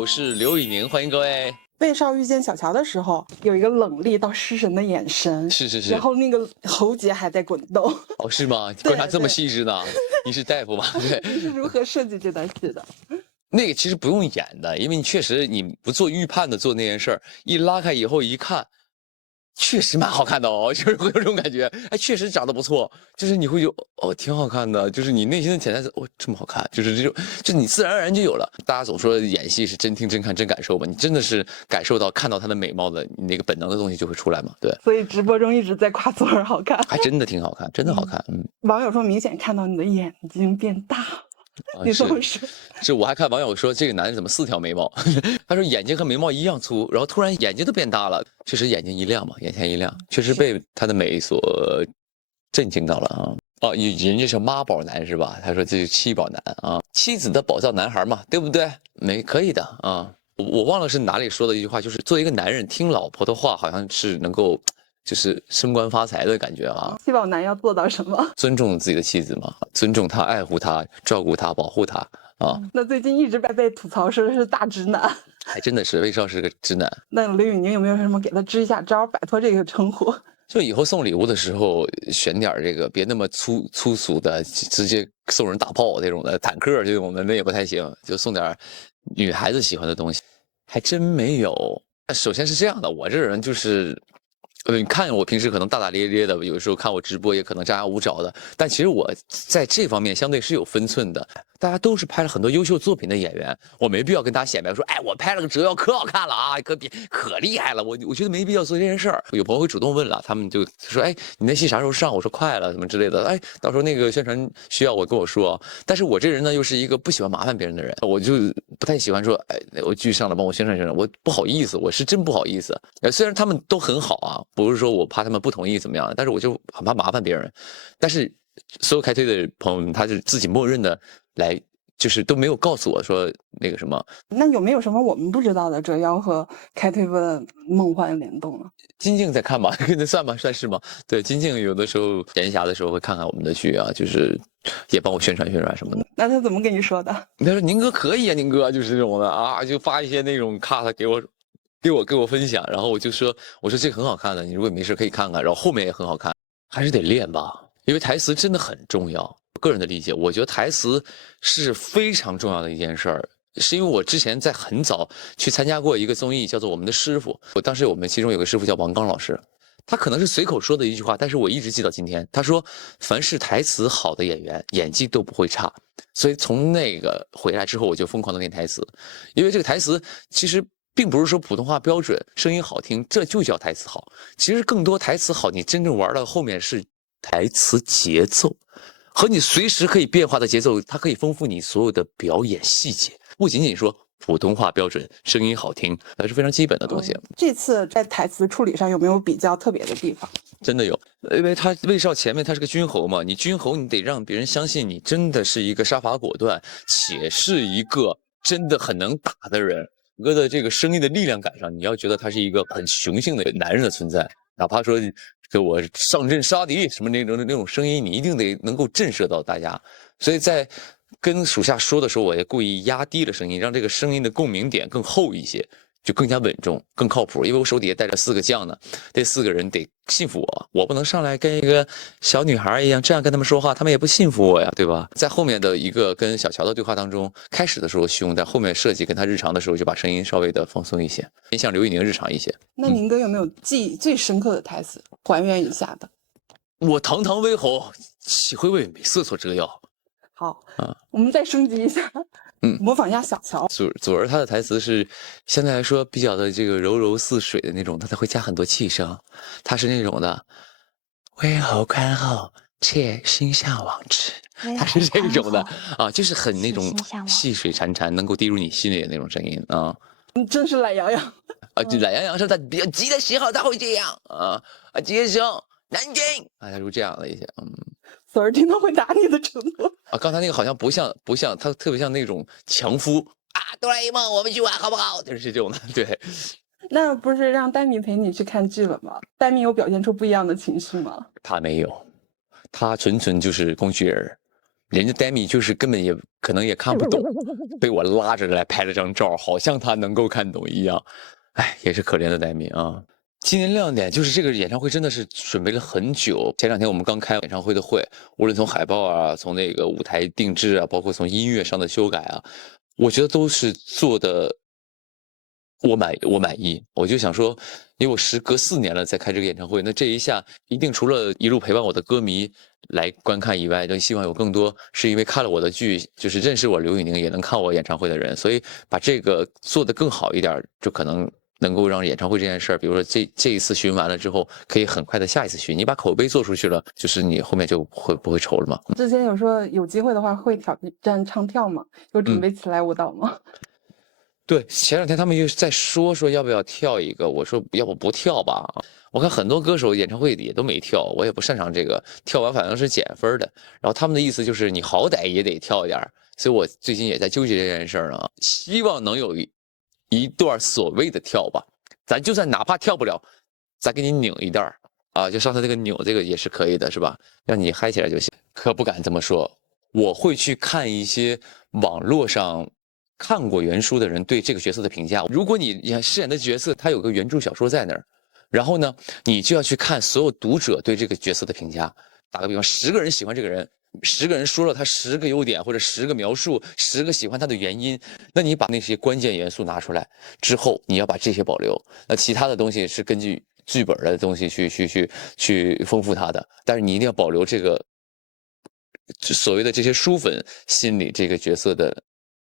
我是刘宇宁，欢迎各位。魏少遇见小乔的时候，有一个冷厉到失神的眼神，是，然后那个喉结还在滚动。哦，是吗？观察这么细致呢？你是大夫吗？对，你是如何设计这段戏的？那个其实不用演的，因为你确实你不做预判的做那件事儿，一拉开以后一看，确实蛮好看的哦，就是会有这种感觉，哎，确实长得不错，就是你会有哦，挺好看的，就是你内心的潜台词，哦，这么好看，就是这种，就你自然而然就有了。大家总说演戏是真听、真看、真感受嘛，你真的是感受到看到她的美貌的，你那个本能的东西就会出来嘛，对。所以直播中一直在夸左儿好看，还真的挺好看，真的好看，网友说明显看到你的眼睛变大。你这么说，是我还看网友说这个男的怎么4条眉毛，他说眼睛和眉毛一样粗，然后突然眼睛都变大了，确实眼睛一亮嘛，眼前一亮，确实被他的美所震惊到了啊。哦，人家是妈宝男是吧？他说这是妻宝男啊，妻子的宝藏男孩嘛，对不对？可以的啊。我忘了是哪里说的一句话，就是作为一个男人听老婆的话，好像是能够就是升官发财的感觉啊。妻宝男要做到什么？尊重自己的妻子嘛，尊重她，爱护她，照顾她，保护她啊。那最近一直被吐槽说是大直男，还真的是魏少是个直男。那刘宇宁有没有什么给他支一下招，摆脱这个称呼？就以后送礼物的时候选点这个，别那么粗俗的，直接送人大炮这种的，坦克这种的那也不太行，就送点女孩子喜欢的东西。还真没有。首先是这样的，我这人就是。你看我平时可能大大咧咧的，有时候看我直播也可能张牙舞爪的，但其实我在这方面相对是有分寸的。大家都是拍了很多优秀作品的演员，我没必要跟大家显摆说，哎，我拍了个《折腰》可好看了啊，可厉害了。我觉得没必要做这件事儿。有朋友会主动问了，他们就说，哎，你那戏啥时候上？我说快了，什么之类的。哎，到时候那个宣传需要跟我说。但是我这人呢，又是一个不喜欢麻烦别人的人，我就不太喜欢说，哎，我剧上了帮我宣传，我不好意思，我是真不好意思。虽然他们都很好啊，不是说我怕他们不同意怎么样，但是我就很怕麻烦别人。但是所有开推的朋友们，他是自己默认的来，就是都没有告诉我说那个什么。那有没有什么我们不知道的折腰和开推的梦幻联动呢？金靖在看吧，那算吧，算是吗？对，金靖有的时候闲暇的时候会看看我们的剧啊，就是也帮我宣传宣传什么的。那他怎么跟你说的？他说宁哥可以啊，宁哥就是这种的啊，就发一些那种cut给我分享，然后我说这个很好看的，你如果没事可以看看，然后后面也很好看，还是得练吧，因为台词真的很重要。个人的理解，我觉得台词是非常重要的一件事儿，是因为我之前在很早去参加过一个综艺，叫做《我们的师傅》，当时我们其中有个师傅叫王刚老师，他可能是随口说的一句话，但是我一直记到今天。他说，凡是台词好的演员，演技都不会差。所以从那个回来之后，我就疯狂的练台词，因为这个台词其实并不是说普通话标准、声音好听，这就叫台词好。其实更多台词好，你真正玩到后面是台词节奏，和你随时可以变化的节奏，它可以丰富你所有的表演细节，不仅仅说普通话标准、声音好听，还是非常基本的东西。这次在台词处理上有没有比较特别的地方？真的有，因为他魏少前面他是个军侯嘛，你军侯你得让别人相信你真的是一个杀伐果断，且是一个真的很能打的人。哥的这个声音的力量感上，你要觉得他是一个很雄性的男人的存在，哪怕说给我上阵杀敌什么那种声音，你一定得能够震慑到大家。所以在跟属下说的时候，我也故意压低了声音，让这个声音的共鸣点更厚一些，就更加稳重、更靠谱。因为我手底下带着4个将呢，这4个人得信服我，我不能上来跟一个小女孩一样这样跟他们说话，他们也不信服我呀，对吧？在后面的一个跟小乔的对话当中，开始的时候凶，在后面设计跟他日常的时候就把声音稍微的放松一些，偏向刘宇宁日常一些。那宁哥有没有记忆最深刻的台词，还原一下的？我堂堂威侯，岂会为美色所折腰？好，我们再升级一下，模仿一下小乔。左儿他的台词是相对来说比较的这个柔柔似水的那种，他会加很多气声，他是那种的威侯宽厚，妾心向往之，他是这种的啊，就是很那种细水潺潺，能够滴入你心里的那种声音啊。真是懒洋洋啊，就懒洋洋是他比较急的时候他会这样啊急的时候南京啊，他就这样的一些左儿听到会打你的程度啊。刚才那个好像不像，他特别像那种强夫啊，哆啦 A 梦，我们去玩好不好？就是这种的，对。那不是让戴米陪你去看剧了吗？戴米有表现出不一样的情绪吗？他没有，他纯纯就是工具人，人家 Demi 就是根本也可能也看不懂，被我拉着来拍了张照，好像他能够看懂一样。哎，也是可怜的 Demi 啊。今年亮点就是这个演唱会真的是准备了很久。前2天我们刚开演唱会的会，无论从海报啊，从那个舞台定制啊，包括从音乐上的修改啊，我觉得都是做的我满意。我就想说，因为我时隔4年了再开这个演唱会，那这一下一定除了一路陪伴我的歌迷来观看以外，就希望有更多是因为看了我的剧，就是认识我刘宇宁也能看我演唱会的人，所以把这个做得更好一点，就可能能够让演唱会这件事儿，比如说这一次巡完了之后，可以很快的下一次巡。你把口碑做出去了，就是你后面就不会愁了嘛。之前有说有机会的话会挑战唱跳吗？有准备起来舞蹈吗？对，前2天他们又在说要不要跳一个，我说要不不跳吧。我看很多歌手演唱会也都没跳，我也不擅长这个，跳完反正是减分的。然后他们的意思就是你好歹也得跳一点，所以我最近也在纠结这件事儿呢，希望能有一段所谓的跳吧，咱就算哪怕跳不了，咱给你拧一段啊，就上次那个拧这个也是可以的，是吧？让你嗨起来就行。可不敢这么说，我会去看一些网络上看过原书的人对这个角色的评价。如果你饰演的角色他有个原著小说在那儿，然后呢，你就要去看所有读者对这个角色的评价。打个比方，10个人喜欢这个人，10个人说了他10个优点或者10个描述，10个喜欢他的原因，那你把那些关键元素拿出来之后，你要把这些保留，那其他的东西是根据剧本的东西去丰富它的，但是你一定要保留这个所谓的这些书粉心里这个角色的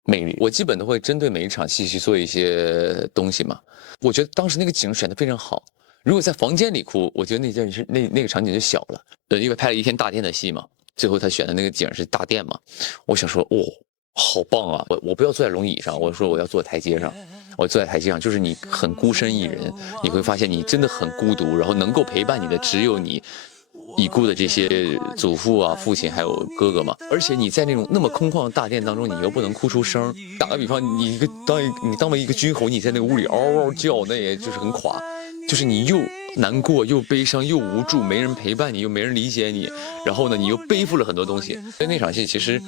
魅力。我基本都会针对每一场戏去做一些东西嘛。我觉得当时那个景选的非常好，如果在房间里哭，我觉得那个场景就小了。因为拍了1天大殿的戏嘛，最后他选的那个景是大殿嘛，我想说，哦，好棒啊！我不要坐在龙椅上，我说我要坐台阶上。我坐在台阶上，就是你很孤身一人，你会发现你真的很孤独，然后能够陪伴你的只有你已故的这些祖父啊、父亲还有哥哥嘛。而且你在那么空旷的大殿当中，你又不能哭出声。打个比方，你当为一个军猴，你在那个屋里嗷嗷叫，那也就是很垮。就是你又难过又悲伤又无助，没人陪伴你，又没人理解你，然后呢，你又背负了很多东西。所以那场戏其实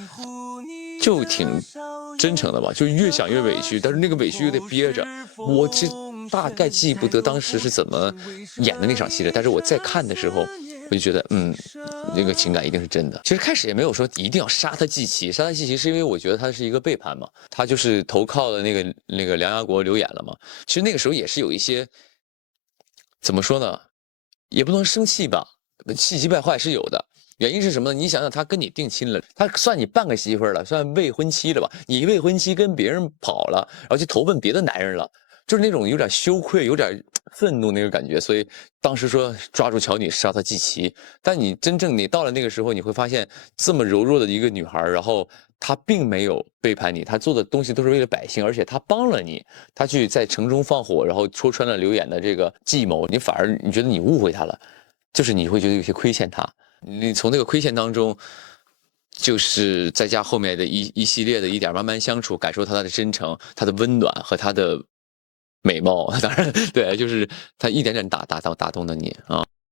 就挺真诚的吧，就越想越委屈，但是那个委屈又得憋着。我这大概记不得当时是怎么演的那场戏了，但是我在看的时候，我就觉得，那个情感一定是真的。其实开始也没有说一定要杀他季琦，杀他季琦是因为我觉得他是一个背叛嘛，他就是投靠了那个梁家国刘演了嘛。其实那个时候也是有一些，怎么说呢，也不能生气吧，气急败坏是有的。原因是什么呢？你想想，他跟你定亲了，他算你半个媳妇了，算未婚妻了吧？你未婚妻跟别人跑了，然后去投奔别的男人了，就是那种有点羞愧、有点愤怒那个感觉。所以当时说抓住乔女杀他季琦，但你真正你到了那个时候，你会发现这么柔弱的一个女孩，然后她并没有背叛你，她做的东西都是为了百姓，而且她帮了你，她去在城中放火，然后戳穿了刘演的这个计谋，你反而你觉得你误会她了，就是你会觉得有些亏欠她。你从那个亏欠当中，就是再加后面的一系列的一点慢慢相处，感受他的真诚、他的温暖和他的美貌。当然，对，就是他一点点打动了你啊。